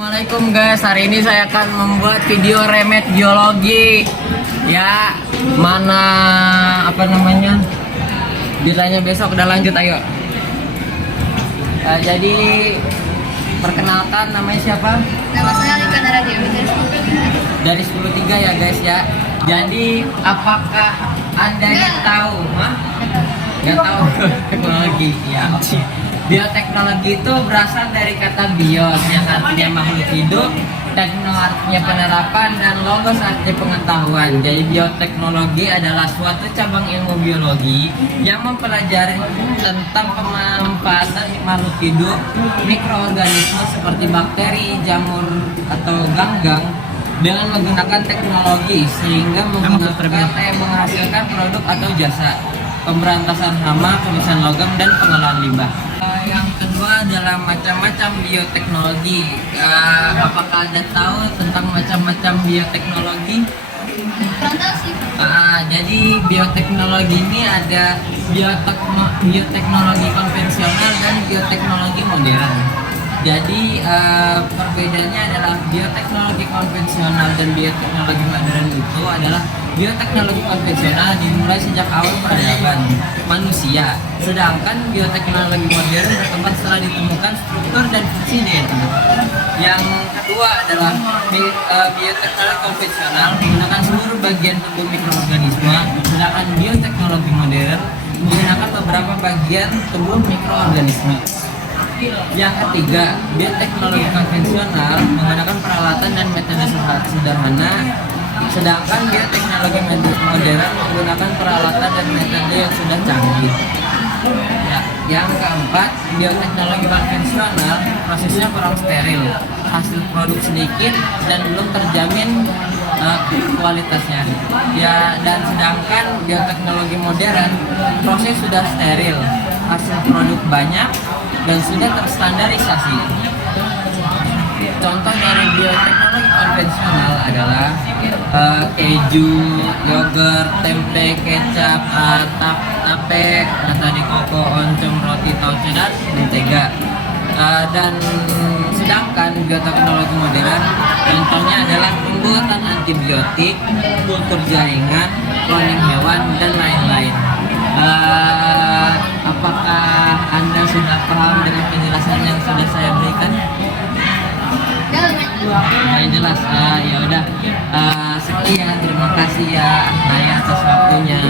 Assalamualaikum guys, hari ini saya akan membuat video remet biologi. Ya, mana apa namanya? Bilanya besok udah lanjut, ayo. Jadi perkenalkan, namanya siapa? Nama saya Alika Naradewi Dari 103 ya guys ya. Jadi apakah Anda tahu? Nggak tahu teknologi ya. Oke. Bioteknologi itu berasal dari kata bios yang artinya makhluk hidup, tekno artinya penerapan, dan logos artinya pengetahuan. Jadi bioteknologi adalah suatu cabang ilmu biologi yang mempelajari tentang pemanfaatan makhluk hidup, mikroorganisme seperti bakteri, jamur, atau ganggang dengan menggunakan teknologi sehingga menghasilkan produk atau jasa, pemberantasan hama, pemeriksaan logam, dan pengolahan limbah. Yang kedua adalah macam-macam bioteknologi. Apakah Anda tahu tentang macam-macam bioteknologi? Jadi bioteknologi ini ada bioteknologi konvensional dan bioteknologi modern. Jadi perbedaannya adalah bioteknologi konvensional dan bioteknologi modern itu adalah bioteknologi konvensional dimulai sejak awal peradaban manusia, sedangkan bioteknologi modern berkembang setelah ditemukan struktur dan fungsi DNA. Yang kedua adalah bioteknologi konvensional menggunakan seluruh bagian tubuh mikroorganisme, sedangkan bioteknologi modern menggunakan beberapa bagian tubuh mikroorganisme. Yang ketiga, bioteknologi konvensional menggunakan peralatan dan metode sederhana, sedangkan bioteknologi modern menggunakan peralatan dan metode yang sudah canggih. Ya, yang keempat, bioteknologi konvensional prosesnya kurang steril, hasil produk sedikit dan belum terjamin kualitasnya. Ya, dan sedangkan bioteknologi modern proses sudah steril, hasil produk banyak dan sudah terstandarisasi. Contoh dari bioteknologi konvensional adalah keju, yogurt, tempe, kecap, tape, nata de coco, oncom, roti, tauco, dan mentega. Dan sedangkan bioteknologi modern contohnya adalah pembuatan antibiotik, kultur jaringan, cloning hewan, dan lain-lain. Apakah Anda sudah paham dengan penjelasan yang sudah saya berikan? Jelas. Ya udah. Sekian, terima kasih ya Naya atas waktunya.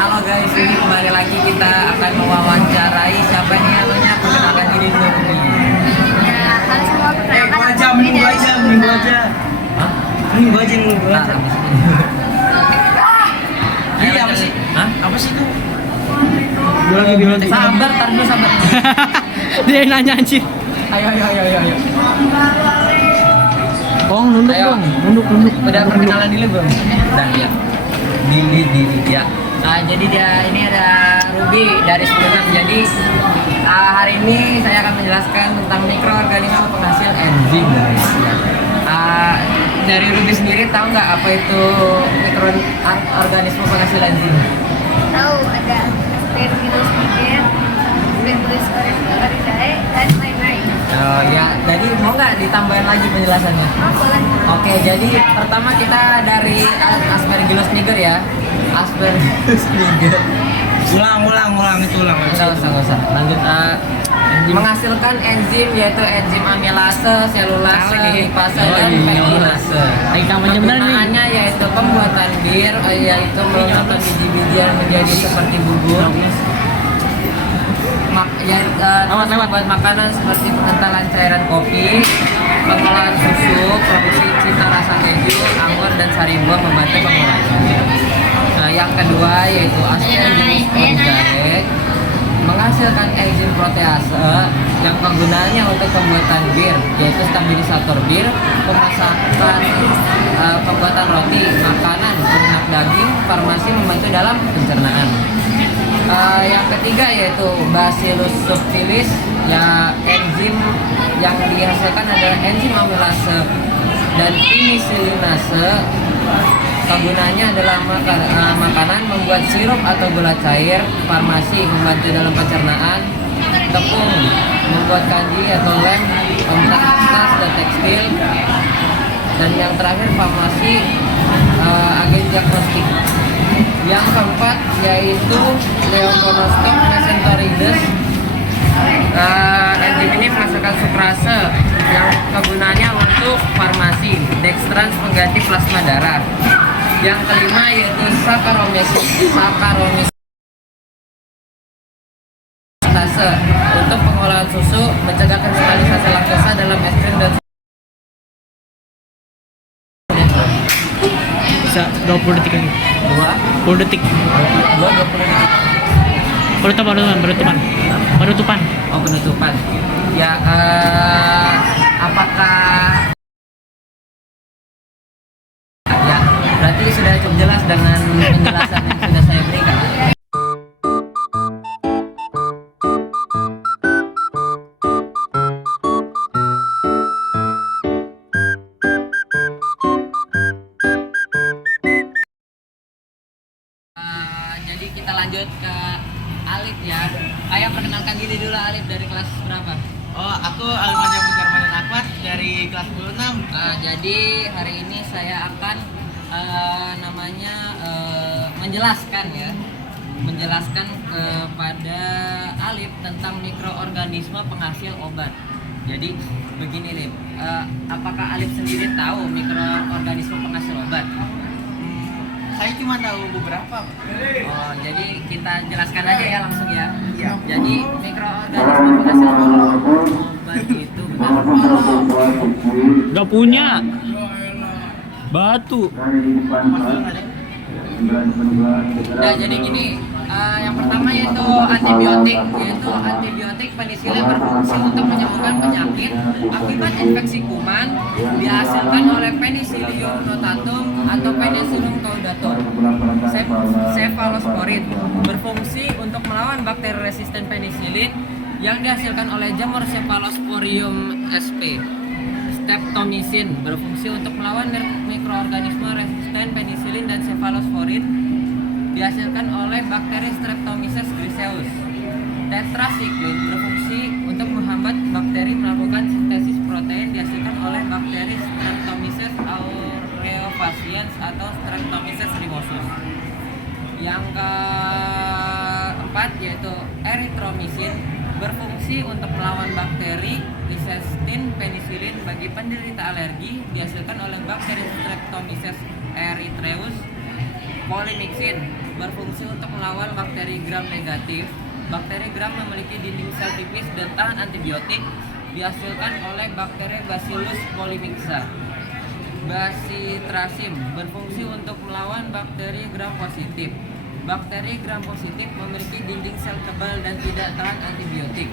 Halo guys, ini kembali lagi kita akan mewawancarai siapa ini namanya, perkenalkan diri dulu. Minggu aja. Ini apa sih? Apa sih itu? Sabar, tar dulu sabar. Dia yang nanya anjir. Ayo. Nunduk Ayo. dong. Nunduk. Udah perkenalan dulu belum? Udah ya. Diri ya. Jadi ini ada Ruby dari 96. Jadi hari ini saya akan menjelaskan tentang mikroorganisme penghasil enzim. Dari Ruby sendiri tahu nggak apa itu mikroorganisme penghasil enzim? Tahu, ada Aspergillus niger, Bacillus oryzae, dan lain-lain. Ya, jadi mau nggak ditambahin lagi penjelasannya? Boleh. Oke, jadi pertama kita dari Aspergillus niger ya. Aspergillus niger. Ulang itu. Nggak usah. Lanjut. Menghasilkan enzim yaitu enzim amilase, selulase, lipase, dan pektinase. Kegunaannya yaitu pembuatan bir, yaitu memotong biji-bijian menjadi seperti bubur. Membuat makanan seperti pengentalan cairan kopi, pengolahan susu, produksi cita rasa keju, anggur, dan sari buah membantu pengolahannya. Yang kedua yaitu Aspergillus oryzae menghasilkan enzim protease yang penggunaannya untuk pembuatan bir, yaitu stabilisator bir, pemasakan, pembuatan roti, makanan, ternak daging, farmasi, membantu dalam pencernaan. Yang ketiga yaitu Bacillus subtilis, ya enzim yang dihasilkan adalah enzim amilase dan penisilinase. Kegunaannya adalah makanan, membuat sirup atau gula cair, farmasi, membantu dalam pencernaan, tepung, membuat kanji atau lem, pemberantasan sipil, dan yang terakhir farmasi, agen diagnostik. Yang keempat yaitu leoponostok mesenterides. Enzim ini menghasilkan sukrase yang kegunaannya untuk farmasi, dextrans pengganti plasma darah. Yang kelima yaitu saccharomyces untuk pengolahan susu, mencegah kristalisasi laktosa dalam es krim dan Bisa 20 detik lagi. 10 detik. 20 detik. Penutupan. Oh, penutupan. Ya, apakah ya berarti sudah cukup jelas dengan penjelasan yang sudah saya berikan. Jadi kita lanjut ke Alif ya. Ayo perkenalkan diri dulu, Alif dari kelas berapa? Oh, aku Almaja Bukarmadan Ahmad dari kelas 26. Jadi hari ini saya akan menjelaskan kepada Alif tentang mikroorganisme penghasil obat. Jadi begini Alif, apakah Alif sendiri tahu mikroorganisme penghasil obat? Saya cuma tahu beberapa. Oh, jadi kita jelaskan aja ya langsung ya. Iya. Jadi mikroorganisme penghasil obat itu Gak punya. Batu. Nah, jadi gini, yang pertama yaitu antibiotik penisilin berfungsi untuk menyembuhkan penyakit akibat infeksi kuman dihasilkan oleh Penicillium notatum atau Penicillium caudatum. Cephalosporin berfungsi untuk melawan bakteri resisten penisilin yang dihasilkan oleh jamur Cephalosporium sp. Streptomycin berfungsi untuk melawan mikroorganisme resisten penisilin dan cephalosporin dihasilkan oleh bakteri Streptomyces griseus. Tetracycline berfungsi untuk menghambat bakteri melakukan sintesis protein dihasilkan oleh bakteri Streptomyces aureofaciens atau Streptomyces rimosus. Yang keempat yaitu erythromycin berfungsi untuk melawan bakteri Lisestin penicillin bagi penderita alergi dihasilkan oleh bakteri Streptomyces erythraeus. Polymyxin berfungsi untuk melawan bakteri gram negatif. Bakteri gram memiliki dinding sel tipis dan tahan antibiotik dihasilkan oleh bakteri Bacillus polymyxa. Bacitracin berfungsi untuk melawan bakteri gram positif. Bakteri gram positif memiliki dinding sel tebal dan tidak tahan antibiotik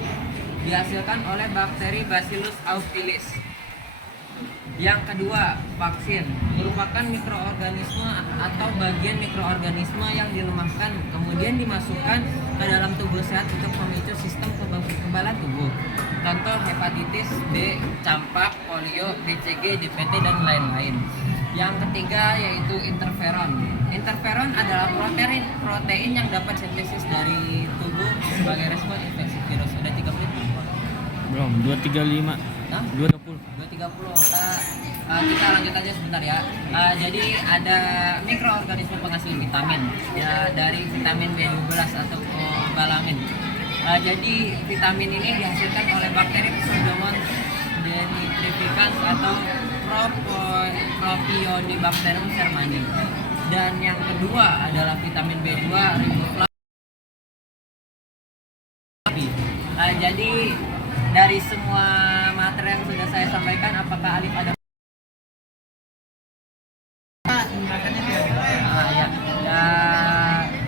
dihasilkan oleh bakteri Bacillus australis. Yang kedua, vaksin merupakan mikroorganisme atau bagian mikroorganisme yang dilemahkan kemudian dimasukkan ke dalam tubuh sehat untuk memicu sistem kekebalan tubuh. Contoh hepatitis B, campak, polio, BCG, DPT dan lain-lain. Yang ketiga yaitu interferon. Interferon adalah protein yang dapat sintesis dari tubuh sebagai respon infeksi virus. Ada 3 menit. Belum, 235. Hah? 220. 230. Kita lanjut aja sebentar ya. Jadi ada mikroorganisme penghasil vitamin ya, dari vitamin B12 atau kobalamin. Jadi vitamin ini dihasilkan oleh bakteri Pseudomonas denitrificans atau Propionibacterium shermani. Dan yang kedua adalah vitamin B2 riboflavin. Jadi dari semua materi yang sudah saya sampaikan, apakah Alif ada? Ya.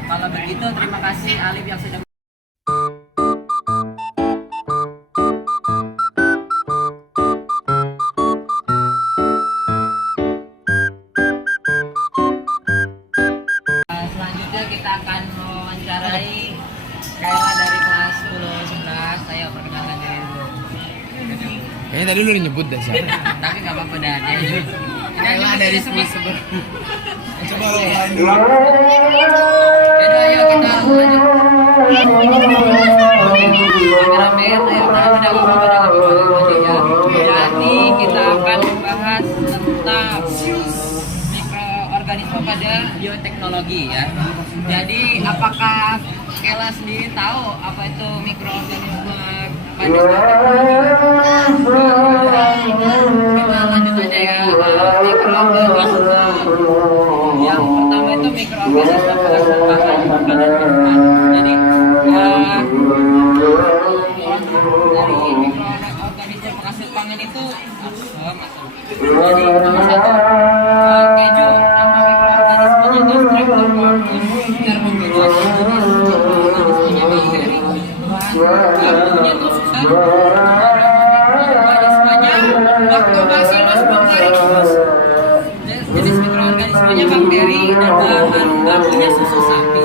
Kalau begitu terima kasih Alif yang sudah. Selanjutnya kita akan mewawancarai Kayla dari kelas 10-11. Saya perkenalkan diri dulu. Kayaknya tadi lu nyebut dah sih. Tapi nggak apa-apa dah. Kayla dari 10-11. Coba lo Yaudah, ayo kita lanjut. Rame-rame, ayo kita udah ya. Jadi kita akan membahas tentang mikroorganisme pada bioteknologi ya. Jadi apakah Kela sendiri tahu apa itu mikroorganisme pada bioteknologi? Kita lanjut aja ya. Mikroorganisme yang pertama itu mikroorganisme penghasil bahan makanan minuman. Jadi dari mikroorganisme penghasil pangan itu jadi nomor satu keju, nama mikroorganismenya itu Streptococcus thermophilus. Organismenya bakteri, bakunya itu susah. Organismenya Lactobacillus bactericus. Jenis mikroorganismenya bakteri dan bahan bakunya susu sapi.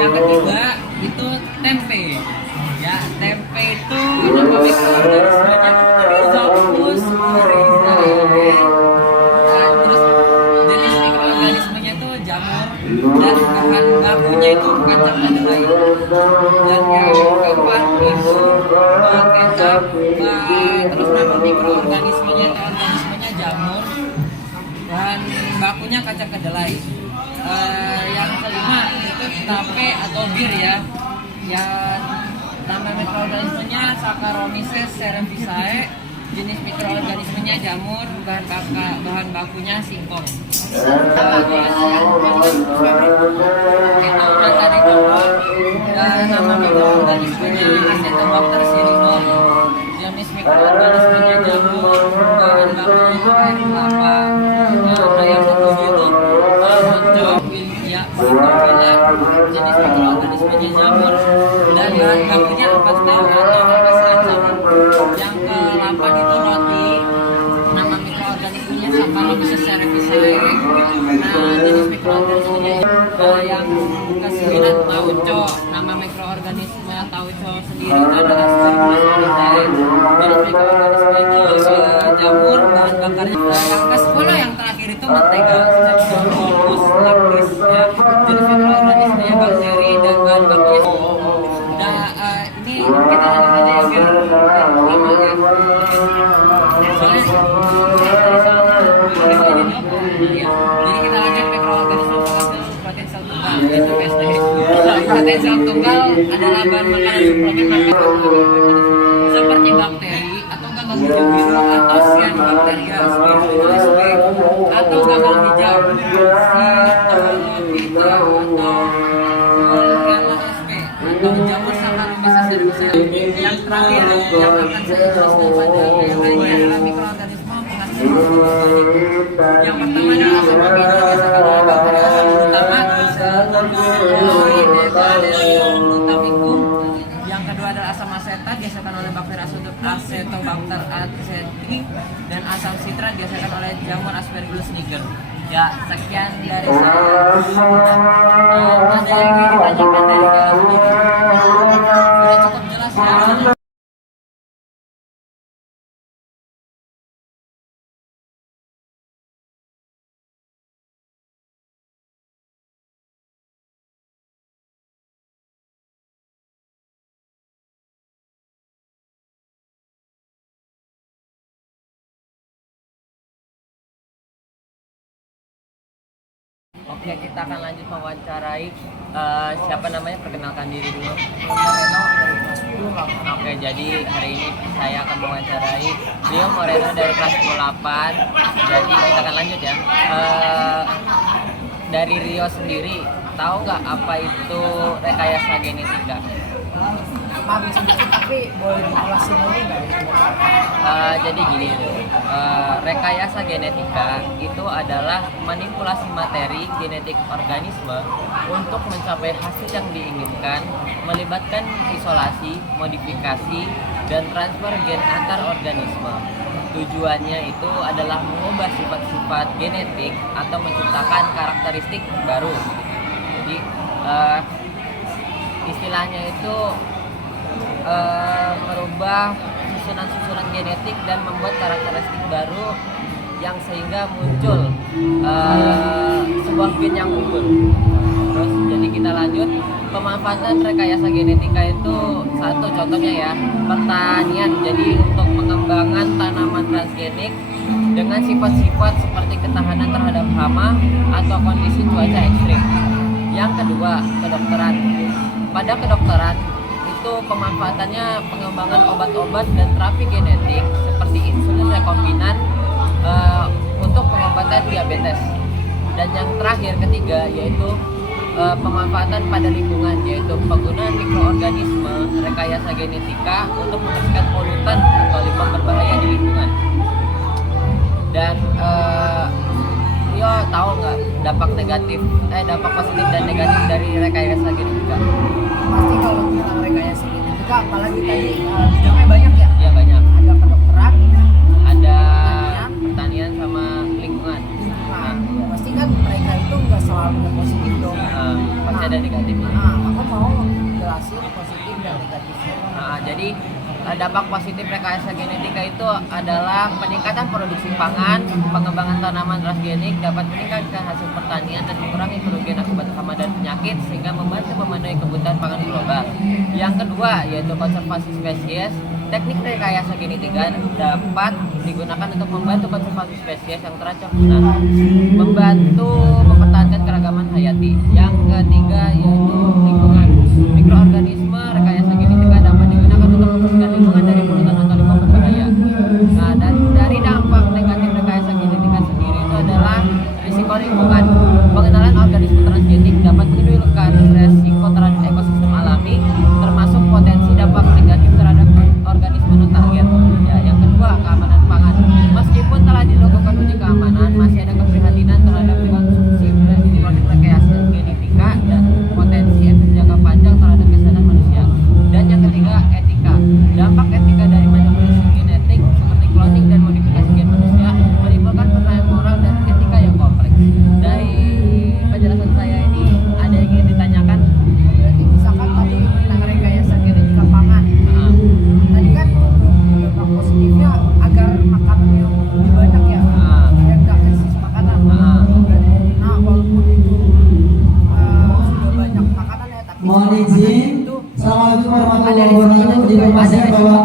Yang ketiga itu tempe. Ya, tempe itu nama mikroorganismenya Rhizopus oryzae. Terus jenis mikroorganismenya itu jamur dan bahan bakunya itu kacang kedelai. Dan yang keempat itu kecap. Terus nama mikroorganismenya jamur dan bakunya kacang kedelai. Yang kelima itu tape atau bir ya. Yang nama mikroorganismenya Saccharomyces cerevisiae. Jenis mikroorganismenya jamur, bahan bakunya singkong. Terus yang itu udah tadi contoh. Nama mikroorganismenya Acetobacter syrinum. Jenis mikroorganismenya jamur, bahan bakunya kelapa. Yang ketujuh itu moncong ya, jenis mikroorganismenya jamur dan bahan bakunya ampas tahu atau ampas kacang. Yang ke-8 itu roti, nama mikroorganismenya Saccharomyces cerevisiae. Nah, jenis mikroorganismenya yang ke-9 tauco, nama mikroorganisme tauco sendiri itu adalah Aspergillus oryzae. Jenis mikroorganisme itu jamur, bahan bakarnya. Yang ke-10 yang terakhir itu mentega, Streptococcus lactis ya. Jenis mikroorganismenya bakteri dan bahan bakunya. Nah, ini kita lanjut aja ya, Gil. Lama kan? Soalnya jadi kita lanjut mikroorganisme penghasil protein sel tunggal, yaitu PSD. Protein sel tunggal adalah bahan makanan suplemen makanan seperti bakteri atau gagang hijau biru atau cyanobacteria, Spirulina sp atau gagang hijau, Cytolophyta atau Chlorella sp atau jamur Saccharomyces cerevisiae. Yang terakhir yang akan saya jelaskan pada yang lainnya adalah mikroorganisme penghasil yang pertama adalah asam amino biasakan oleh bakteri asam glutamat, glutamicum. Yang kedua adalah asam asetat biasakan oleh bakteri Acetobacter aceti, dan asam sitrat biasakan oleh jamur Aspergillus niger. Ya, sekian dari saya. Ada yang ingin ditanyakan dari kalian sendiri? Sudah cukup jelas ya? Oke, kita akan lanjut mewawancarai siapa namanya, perkenalkan diri dulu. Oke, jadi hari ini saya akan mewawancarai Rio Moreno dari kelas 8. Jadi kita akan lanjut ya. Dari Rio sendiri, tahu nggak apa itu rekayasa genetika? Tapi boleh dijelasin lagi nggak? Jadi gini, rekayasa genetika itu adalah manipulasi materi genetik organisme untuk mencapai hasil yang diinginkan, melibatkan isolasi, modifikasi, dan transfer gen antar organisme. Tujuannya itu adalah mengubah sifat-sifat genetik atau menciptakan karakteristik baru. Jadi istilahnya itu merubah susunan genetik dan membuat karakteristik baru yang sehingga muncul sebuah gen yang unggul. Terus jadi kita lanjut, pemanfaatan rekayasa genetika itu satu contohnya ya pertanian. Jadi untuk pengembangan tanaman transgenik dengan sifat-sifat seperti ketahanan terhadap hama atau kondisi cuaca ekstrim. Yang kedua, kedokteran. Pada kedokteran itu pemanfaatannya pengembangan obat-obat dan terapi genetik seperti insulin rekombinan untuk pengobatan diabetes. Dan yang terakhir ketiga yaitu pemanfaatan pada lingkungan, yaitu penggunaan mikroorganisme rekayasa genetika untuk membersihkan polutan atau limbah berbahaya di lingkungan. Dan Rio tahu nggak dampak positif dan negatif dari rekayasa genetika? Pasti kalau tentang rekayasa genetika, apalagi tadi bidangnya banyak ya. Ya banyak. Ada kedokteran, Ada pertanian sama lingkungan. nah, ya pasti kan mereka itu nggak selalu yang positif dong. Pasti ada negatifnya. Nah, aku mau jelasin positif dan negatifnya. Jadi dampak positif rekayasa genetika itu adalah peningkatan produksi pangan, pengembangan tanaman transgenik dapat meningkatkan hasil pertanian dan mengurangi kerugian akibat hama dan penyakit sehingga membantu memenuhi kebutuhan pangan global. Yang kedua yaitu konservasi spesies. Teknik rekayasa genetika dapat digunakan untuk membantu konservasi spesies yang terancam punah, membantu mempertahankan keragaman hayati. Yang ketiga yaitu lingkungan. Mikroorganisme rekayasa genetika dapat digunakan untuk membersihkan lingkungan dari polutan atau limbah berbahaya. Nah, dan dari dampak negatif rekayasa genetika sendiri itu adalah risiko lingkungan. Pengenalan organisme transgenik dapat menimbulkan resiko terhadap ekosistem alami, termasuk potensi dampak negatif terhadap organisme non target. Ya, yang kedua keamanan pangan. Meskipun telah dilakukan uji keamanan, masih ada keprihatinan terhadap konsumsi produk rekayasa genetika dan potensi efek jangka panjang terhadap kesehatan manusia. Dan yang ketiga etika. Dampak etika dari manipulasi genetik seperti cloning dan modifikasi gen manusia menimbulkan pertanyaan moral dan etika yang kompleks. Dari penjelasan saya ini ada yang ingin ditanyakan? Berarti misalkan tadi tentang rekayasa genetika pangan. Tadi kan dampak positifnya agar makanannya lebih banyak ya, biar nggak krisis makanan. Nah, walaupun itu sudah banyak makanan ya, tapi Mohon makanan izin. itu Assalamualaikum warahmatullahi ada wabarakatuh. risikonya juga. Diinformasikan bahwa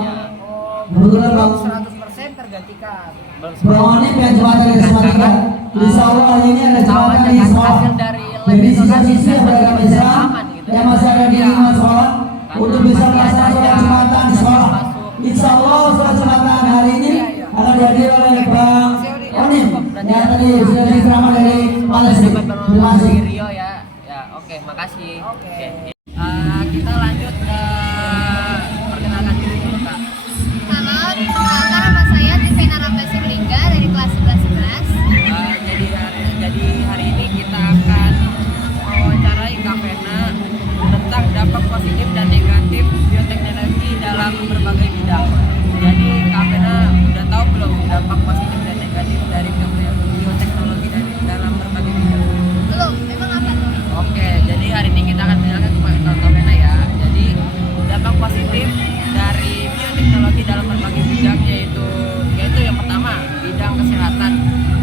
kebetulan belum Bang 100% tergantikan. Bang Oni pengen jembatan dari Sumatera. Insya Allah hari ini ada jembatan di sekolah. Jadi siswa-siswi yang beragama Islam yang masih ada di lingkungan sekolah untuk bisa melaksanakan sholat jembatan di sekolah. Insya Allah sholat jembatan hari ini akan dihadiri oleh Bang Oni yang tadi sudah diceramah dari Palestina. Terima kasih. Rio ya. Ya, oke, makasih. Oke. Kita lanjut ke perkenalkan diri dulu, Kak. Halo, perkenalkan nama saya Tivina Ramdhani Lingga dari kelas 11. Jadi hari ini kita akan mewawancarai Kak Vena tentang dampak positif dan negatif bioteknologi dalam berbagai bidang. Jadi Kak Vena udah tahu belum dampak positif dan negatif dari bioteknologi dalam berbagai bidang? Belum, emang apa tuh? Oke, jadi hari ini kita akan menjelaskan kepada Kak Vena ya. Jadi dampak positif dari bioteknologi dalam berbagai bidang yaitu yang pertama bidang kesehatan.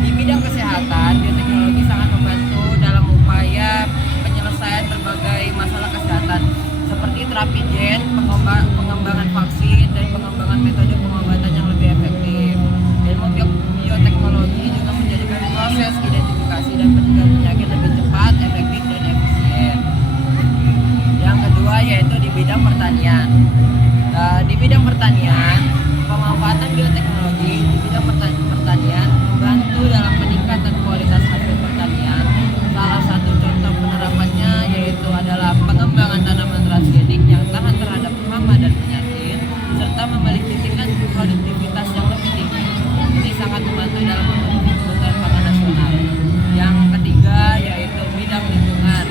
Di bidang kesehatan, bioteknologi sangat membantu dalam upaya penyelesaian berbagai masalah kesehatan seperti terapi gen, pengembangan vaksin, dan pengembangan metode pengobatan yang lebih efektif. Dan bioteknologi juga menjadikan proses identifikasi dan pencegahan penyakit lebih cepat, efektif, dan efisien. Yang kedua yaitu di bidang pertanian. Di bidang pertanian, pemanfaatan bioteknologi di bidang pertanian membantu dalam peningkatan kualitas hasil pertanian. Salah satu contoh penerapannya yaitu adalah pengembangan tanaman transgenik yang tahan terhadap hama dan penyakit serta memiliki tingkat produktivitas yang lebih tinggi. Ini sangat membantu dalam memenuhi kebutuhan pangan nasional. Yang ketiga yaitu bidang lingkungan.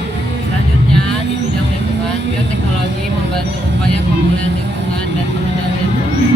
Selanjutnya di bidang lingkungan, bioteknologi membantu upaya pemulihan lingkungan dan pengendalian polusi.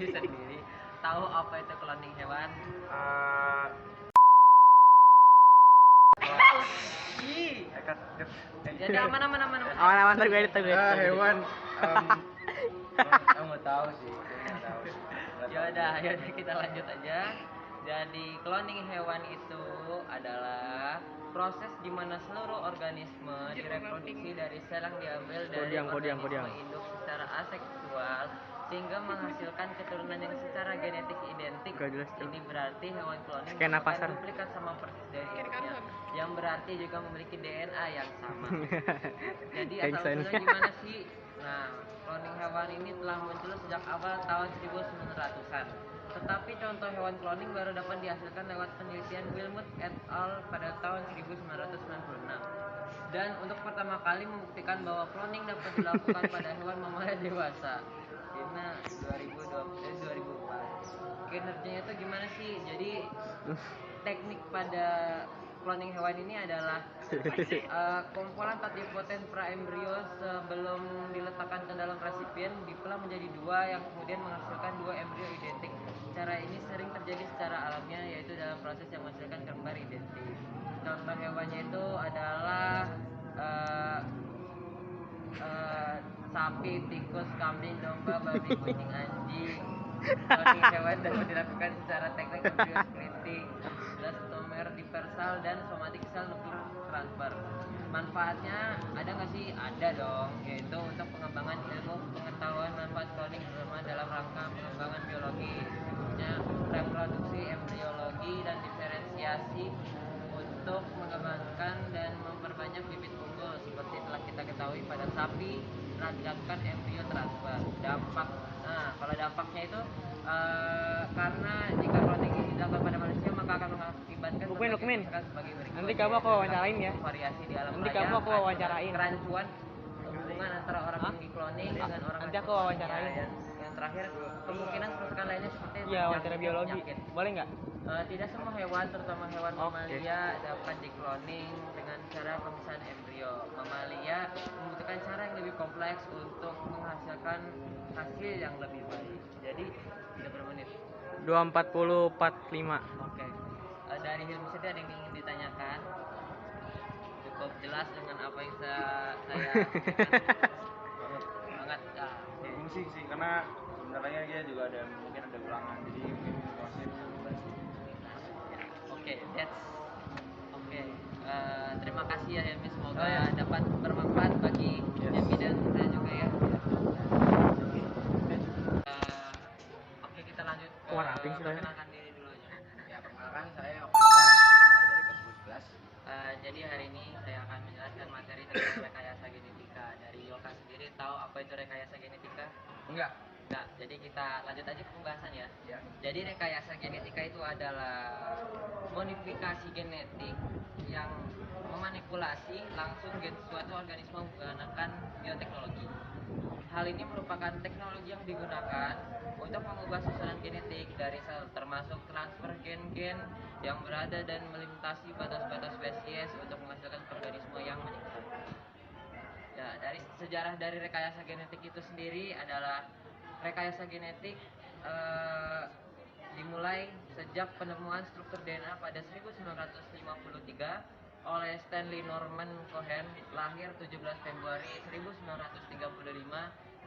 diri sendiri. Tahu apa itu cloning hewan? Jadi aman. Aman ntar gue edit. Hewan. Kamu tahu sih. Yaudah kita lanjut aja. Jadi cloning hewan itu adalah proses di mana seluruh organisme direproduksi dari sel yang diambil dari organisme induk secara aseksual sehingga menghasilkan keturunan yang secara genetik identik. Ini berarti hewan cloning merupakan duplikat sama persis dari induknya, yang berarti juga memiliki DNA yang sama. Jadi asal-usulnya gimana sih? Nah, cloning hewan ini telah muncul sejak awal tahun 1900-an. Tetapi contoh hewan cloning baru dapat dihasilkan lewat penelitian Wilmut et al. Pada tahun 1996. Dan untuk pertama kali membuktikan bahwa cloning dapat dilakukan pada hewan mamalia dewasa. Ini 2004. Kinerjanya itu gimana sih? Jadi teknik pada cloning hewan ini adalah kumpulan tatipotent praembrio sebelum diletakkan ke dalam resipien dipelah menjadi dua yang kemudian menghasilkan dua embrio identik. Cara ini sering terjadi secara alamiah, yaitu dalam proses yang menghasilkan kembar identik. Contoh hewannya itu adalah sapi, tikus, kambing, domba, babi, kucing, anjing. Cloning hewan dapat dilakukan secara teknik embrio splitting, blastomer diversal dan somatic cell nuclear transfer. Manfaatnya ada nggak sih? Ada dong, yaitu untuk pengembangan ilmu pengetahuan manfaat cloning terutama dalam rangka pengembangan biologi, khususnya reproduksi, embriologi dan diferensiasi untuk mengembangkan dan memperbanyak bibit unggul seperti telah kita ketahui pada sapi telah dilakukan embrio transfer. Kalau dampaknya itu karena jika cloning ini dilakukan pada manusia maka akan mengakibatkan sebagai berikut. Nanti kamu aku wawancarain ya. Variasi di alam Nanti raya, kamu aku wawancarain. kerancuan hubungan antara orang yang di-cloning dengan orang Nanti aku wawancarain. yang terakhir kemungkinan kerusakan lainnya seperti Iya, wawancara biologi. penyakit. Boleh nggak? Tidak semua hewan, terutama hewan Oke. mamalia dapat di-cloning dengan cara pemisahan embrio. Mamalia membutuhkan cara yang lebih kompleks untuk menghasilkan hasil yang lebih baik. Jadi sudah berapa menit? 2:40:45. Oke. Dari Hilmi sendiri ada yang ingin ditanyakan? Cukup jelas dengan apa yang saya banget. Fungsi sih karena sebenarnya dia juga ada mungkin ada ulangan jadi mungkin situasinya bisa berubah. Oke. Terima kasih ya Hilmi, semoga dapat bermanfaat bagi Hilmi dan saya juga ya. Oke, kita lanjut ke perkenalkan diri dulu ya. Ya, perkenalkan saya Okta dari kelas 11. Jadi hari ini saya akan menjelaskan materi tentang rekayasa genetika. Dari Yoka sendiri tahu apa itu rekayasa genetika? Enggak. Nah, jadi kita lanjut aja ke pembahasan ya. Ya. Jadi rekayasa genetika itu adalah modifikasi genetik yang memanipulasi langsung gen suatu organisme menggunakan bioteknologi. Hal ini merupakan teknologi yang digunakan untuk mengubah susunan genetik dari sel, termasuk transfer gen-gen yang berada dan melintasi batas-batas spesies untuk menghasilkan organisme yang meningkat. Ya, dari sejarah dari rekayasa genetik itu sendiri adalah rekayasa genetik dimulai sejak penemuan struktur DNA pada 1953 oleh Stanley Norman Cohen, lahir 17 Februari 1935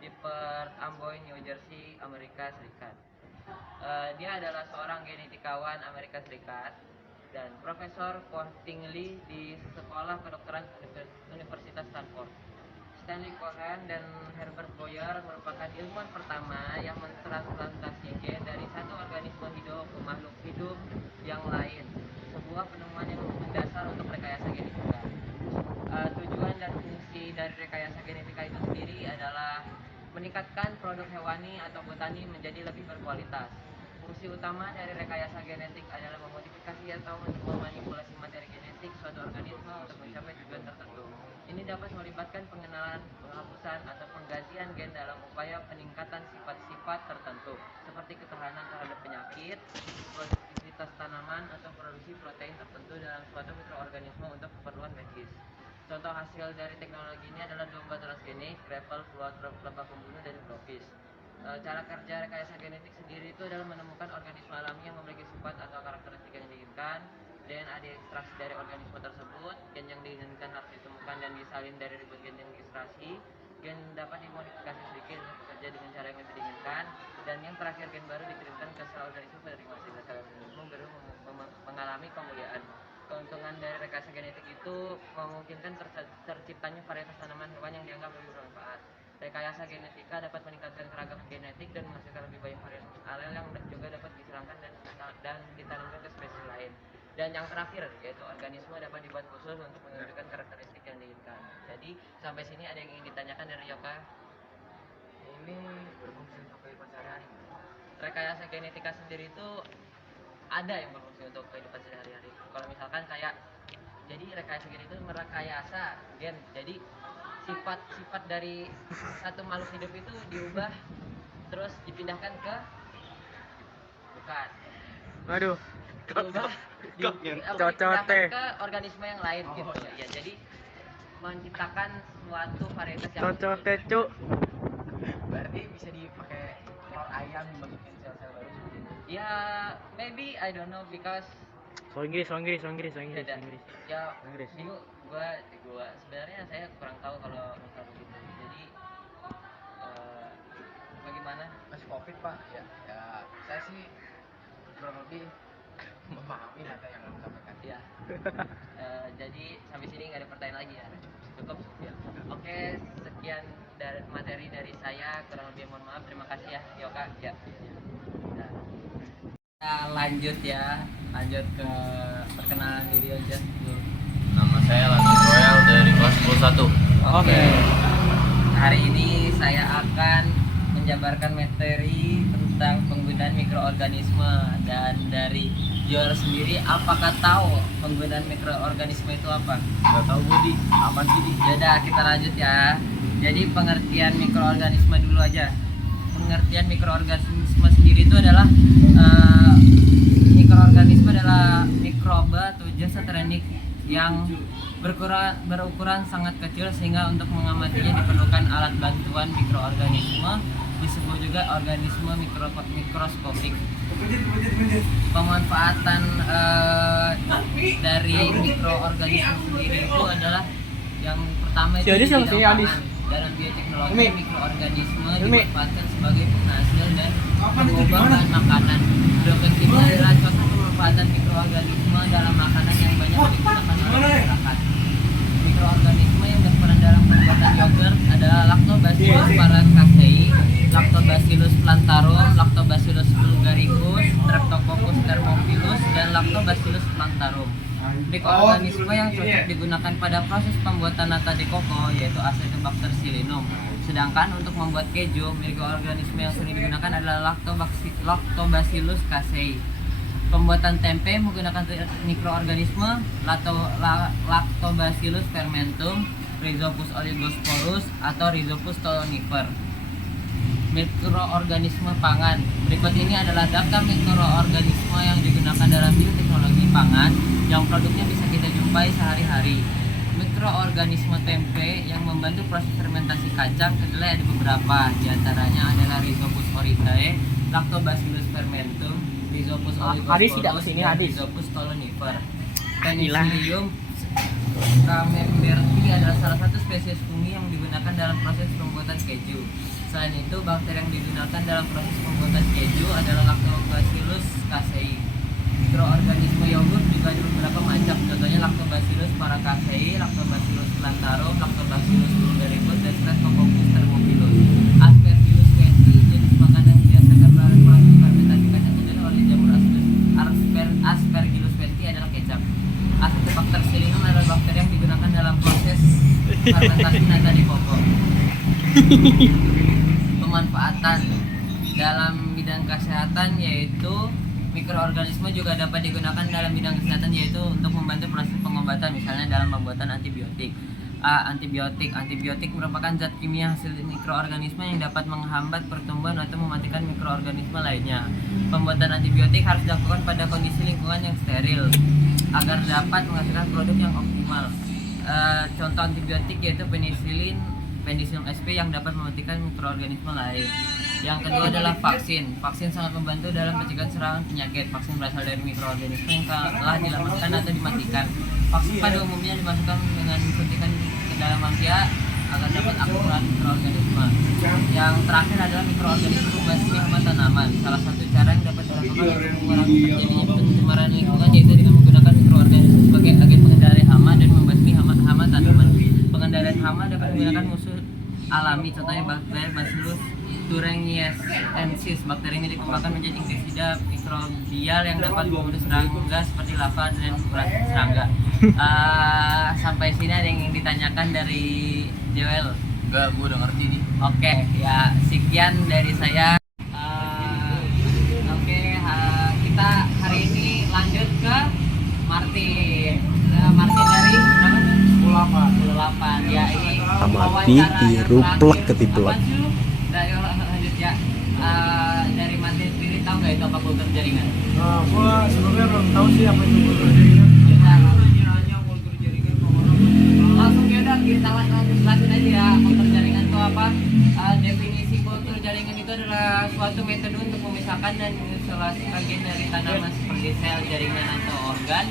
di Perth Amboy, New Jersey, Amerika Serikat. Dia adalah seorang genetikawan Amerika Serikat dan Profesor Quantingly di Sekolah Kedokteran Universitas Stanford. Stanley Cohen dan Herbert Boyer merupakan ilmuwan pertama yang mentransplantasi gen dari satu organisme hidup ke makhluk hidup yang lain, sebuah penemuan yang mendasar untuk rekayasa genetika. Tujuan dan fungsi dari rekayasa genetika itu sendiri adalah meningkatkan produk hewani atau botani menjadi lebih berkualitas. Fungsi utama dari rekayasa genetik adalah memodifikasi atau memanipulasi materi genetik suatu organisme untuk mencapai tujuan tertentu. Ini dapat melibatkan pengenalan, penghapusan, atau penggantian gen dalam upaya peningkatan sifat-sifat tertentu, seperti ketahanan terhadap penyakit, produktivitas tanaman, atau produksi protein tertentu dalam suatu mikroorganisme untuk keperluan medis. Contoh hasil dari teknologi ini adalah domba transgenik, gravel, fluat, lebah pembunuh, dan blowfish. Cara kerja rekayasa genetik sendiri itu adalah menemukan organisme alami yang memiliki sifat atau karakteristik yang diinginkan. DNA diekstraksi dari organisme tersebut, gen yang diinginkan harus ditemukan dan disalin dari ribuan gen yang diekstraksi. Gen dapat dimodifikasi sedikit untuk bekerja dengan cara yang lebih diinginkan. Dan yang terakhir, gen baru dikirimkan ke sel organisme penerima sehingga sel organisme baru mengalami pemuliaan. Keuntungan dari rekayasa genetik itu memungkinkan terciptanya varietas tanaman hewan yang dianggap lebih bermanfaat. Rekayasa genetika dapat meningkatkan keragaman genetik dan menghasilkan lebih banyak varietas alel yang juga dapat disilangkan dan ditanamkan ke spesies lain. Dan yang terakhir yaitu organisme dapat dibuat khusus untuk menunjukkan karakteristik yang diinginkan. Jadi sampai sini ada yang ingin ditanyakan dari Yoka? Ini berfungsi untuk kehidupan sehari-hari. Rekayasa genetika sendiri itu ada yang berfungsi untuk kehidupan sehari-hari. Kalau misalkan kayak jadi rekayasa gen itu merekayasa gen. Jadi sifat-sifat dari satu makhluk hidup itu diubah terus dipindahkan ke bukan. Waduh. Diubah Cocote. ke organisme yang lain gitu ya. Jadi menciptakan suatu varietas yang Cocote, Cuk. Berarti bisa dipakai telur ayam dimasukin sel-sel baru seperti itu. ya maybe I don't know because So Inggris. beda. Ya Inggris. bingung gua sebenarnya saya kurang tahu kalau misal begitu. Jadi bagaimana? Masih covid pak ya, saya sih kurang lebih memahami data yang kamu sampaikan. Ya. Jadi sampai sini nggak ada pertanyaan lagi ya. Cukup ya. Oke, sekian dari materi dari saya, kurang lebih mohon maaf. Terima kasih ya, Yoka. Ya. Nah. Kita lanjut ke perkenalan diri aja dulu. Nama saya Lani Joel dari kelas 11. Oke. Hari ini saya akan menjabarkan materi tentang penggunaan mikroorganisme. Dan dari Joel sendiri, apakah tahu penggunaan mikroorganisme itu apa? Nggak tahu Budi, aman sih di. Yaudah, kita lanjut ya. Jadi pengertian mikroorganisme dulu aja. Pengertian mikroorganisme sendiri itu adalah mikroorganisme adalah mikroba atau jasad renik yang berukuran sangat kecil sehingga untuk mengamatinya diperlukan alat bantuan mikroorganisme, disebut juga organisme mikroskopik. Pemanfaatan dari mikroorganisme sendiri itu adalah yang pertama itu di bidang pangan. Dalam bioteknologi, mikroorganisme dimanfaatkan sebagai penghasil dan pengubah bahan makanan. Biokimia adalah contoh pemanfaatan mikroorganisme dalam makanan yang banyak digunakan oleh masyarakat. Mikroorganisme yang berperan dalam pembuatan yogurt adalah Lactobacillus paracasei, Lactobacillus plantarum, Lactobacillus vulgaricus, Streptococcus thermophilus, dan Lactobacillus plantarum. Mikroorganisme yang cocok digunakan pada proses pembuatan nata de coco yaitu Acetobacter xylinum. Sedangkan untuk membuat keju, mikroorganisme yang sering digunakan adalah Lactobacillus casei. Pembuatan tempe menggunakan mikroorganisme Lactobacillus fermentum, Rhizopus oligosporus, atau Rhizopus stolonifer. Mikroorganisme pangan. Berikut ini adalah daftar mikroorganisme yang digunakan dalam bioteknologi pangan yang produknya bisa kita jumpai sehari-hari. Mikroorganisme tempe yang membantu proses fermentasi kacang kedelai ada beberapa. Di antaranya adalah Rhizopus auridae, Lactobacillus fermentum, Rhizopus oligosporus, dan Rhizopus stolonifer. Penicillium camemberti adalah salah satu spesies fungi yang digunakan dalam proses pembuatan keju. Selain itu, bakteri yang digunakan dalam proses pembuatan keju adalah Lactobacillus casei. Mikroorganisme yogurt juga ada beberapa macam, contohnya Lactobacillus paracasei, Lactobacillus plantarum, Lactobacillus vulgaricus, dan Streptococcus thermophilus. Aspergillus wenti, jenis makanan yang biasakan melalui proses fermentasi kacang kedelai oleh jamur Aspergillus wenti adalah kecap. Acetobacter xylinum adalah bakteri yang digunakan dalam proses fermentasi nata de coco. Pemanfaatan dalam bidang kesehatan yaitu mikroorganisme juga dapat digunakan dalam bidang kesehatan yaitu untuk membantu proses pengobatan, misalnya dalam pembuatan antibiotik. Antibiotik merupakan zat kimia hasil mikroorganisme yang dapat menghambat pertumbuhan atau mematikan mikroorganisme lainnya. Pembuatan antibiotik harus dilakukan pada kondisi lingkungan yang steril agar dapat menghasilkan produk yang optimal. Contoh antibiotik yaitu penicillin, Penicillin SP yang dapat mematikan mikroorganisme lain. Yang kedua adalah vaksin. Vaksin sangat membantu dalam pencegahan serangan penyakit. Vaksin berasal dari mikroorganisme yang telah dilamatkan atau dimatikan. Vaksin pada umumnya dimasukkan dengan suntikan ke dalam manusia agar dapat akurat mikroorganisme. Yang terakhir adalah mikroorganisme pembasmi hama tanaman. Salah satu cara yang dapat dilakukan untuk mengurangi terjadinya pencemaran lingkungan yaitu dengan menggunakan mikroorganisme sebagai agen pengendali hama dan membasmi hama tanaman. Pengendalian hama dapat menggunakan musuh alami, contohnya bakteri Bacillus thuringiensis. Bakteri ini dikembangkan menjadi insektisida mikrobial yang dapat membunuh serangga seperti lava dan serangga. Sampai sini ada yang ingin ditanyakan dari Joel? Enggak, gue udah ngerti nih. Oke, ya sekian dari saya. Kita hari ini lanjut ke Martin. Martin dari Pulapa. Ya ini Amati tiruplek ketiplek. Dari lanjut ya. Dari Martin sendiri tahu nggak itu apa kultur jaringan? Gua sebelumnya belum tahu sih apa itu kultur jaringan. Langsung ya udah kita lanjut aja ya. Kultur jaringan itu apa? Definisi kultur jaringan itu adalah suatu metode untuk memisahkan dan mengisolasi bagian dari tanaman seperti sel, jaringan atau organ,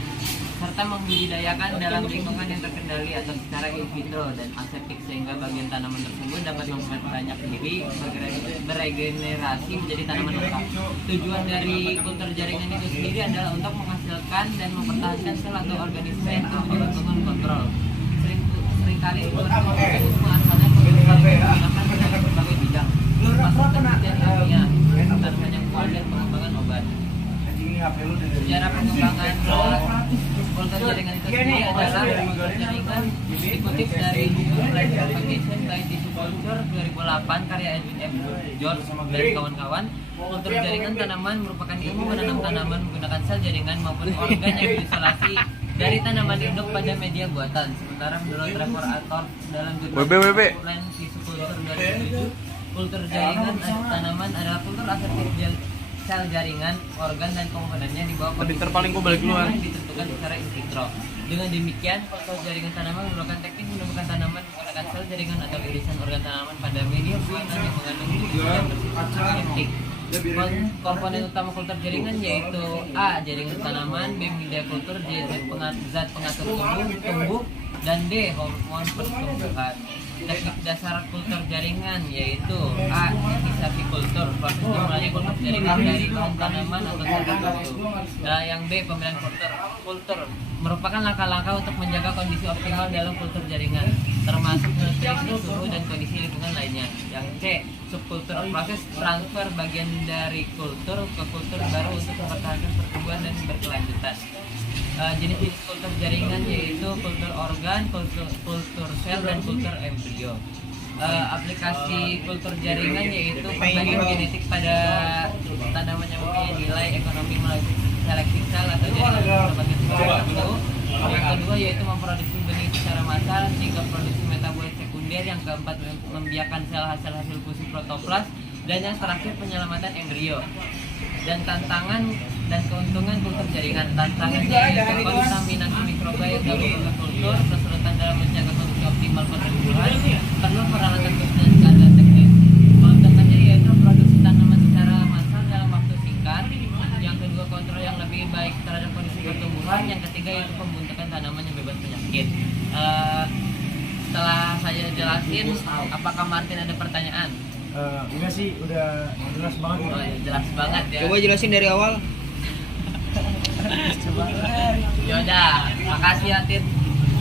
serta membudidayakan dalam lingkungan yang terkendali atau secara in vitro dan aseptik sehingga bagian tanaman tersebut dapat memperbanyak diri beregenerasi menjadi tanaman lengkap. Tujuan dari kultur jaringan itu sendiri adalah untuk menghasilkan dan mempertahankan sel atau organisme yang tumbuh di lingkungan kontrol. Seringkali kultur organisme asalnya menggunakan berbagai bidang, termasuk penelitian ilmiah, tanaman yang kuat dan pengembangan obat. Sejarah pengembangan kultur jaringan itu sendiri adalah kultur jaringan dikutip dari buku Plant Propagation by Tissue Culture 2008 karya Edwin F. George dan kawan-kawan. Kultur jaringan tanaman merupakan ilmu menanam tanaman menggunakan sel jaringan maupun organ yang diisolasi dari tanaman induk pada media buatan. Sementara menurut Trevor Arthur dalam jurnal Plant Tissue Culture 2007, kultur jaringan tanaman adalah kultur aseptik sel jaringan, organ dan komponennya di bawah kondisi ditentukan secara in vitro. Dengan demikian, kultur jaringan tanaman merupakan teknik menemukan tanaman menggunakan sel jaringan atau irisan organ tanaman pada media buatan yang mengandung zat yang bersifat aseptik. Komponen utama kultur jaringan yaitu A. Jaringan tanaman, B. Media kultur, C. Zat pengatur tumbuh, dan D. Hormon pertumbuhan. Teknik dasar kultur jaringan yaitu A. Intisari kultur, proses dimulainya kultur jaringan dari bahan tanaman atau sel tertentu. Yang B. Pemilihan kultur merupakan langkah-langkah untuk menjaga kondisi optimal dalam kultur jaringan, termasuk nutrisi, suhu, dan kondisi lingkungan lainnya. Yang C. Subkultur, proses transfer bagian dari kultur ke kultur baru untuk mempertahankan pertumbuhan dan berkelanjutan. Jenis-jenis kultur jaringan yaitu kultur organ, kultur sel, dan kultur embrio. Aplikasi kultur jaringan yaitu perbaikan genetik pada tanaman yang mempunyai nilai ekonomi melalui seleksi sel atau jaringan berbagai tertentu. Yang kedua yaitu memproduksi benih secara massal sehingga produksi metabolit sekunder. Yang keempat membiarkan sel hasil fusi protoplas. Dan yang terakhir penyelamatan embrio. Dan tantangan dan keuntungan kultur jaringan. Tantangannya yaitu kontaminasi mikroba yang dapat berkultur, kesulitan dalam menjaga kondisi optimal pertumbuhan, perlu peralatan khusus dan standar teknis. Keuntungannya yaitu produksi tanaman secara massal dalam waktu singkat. Yang kedua kontrol yang lebih baik terhadap kondisi pertumbuhan. Yang ketiga yaitu pembentukan tanaman yang bebas penyakit. Setelah saya jelasin, apakah Martin ada pertanyaan? Enggak sih, udah jelas banget. Oh, ya, jelas banget ya. Coba jelasin dari awal. Yaudah, makasih ya Tit.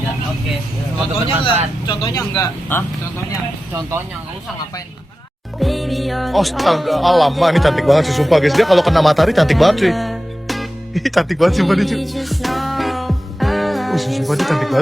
Ya, oke. Contohnya enggak. Hah? Contohnya nggak usah ngapain. Astaga, lama ini cantik banget sih sumpah guys. Dia kalau kena matahari cantik banget cuy. Cantik banget sumpah dia cuy. Sumpah dia cantik banget.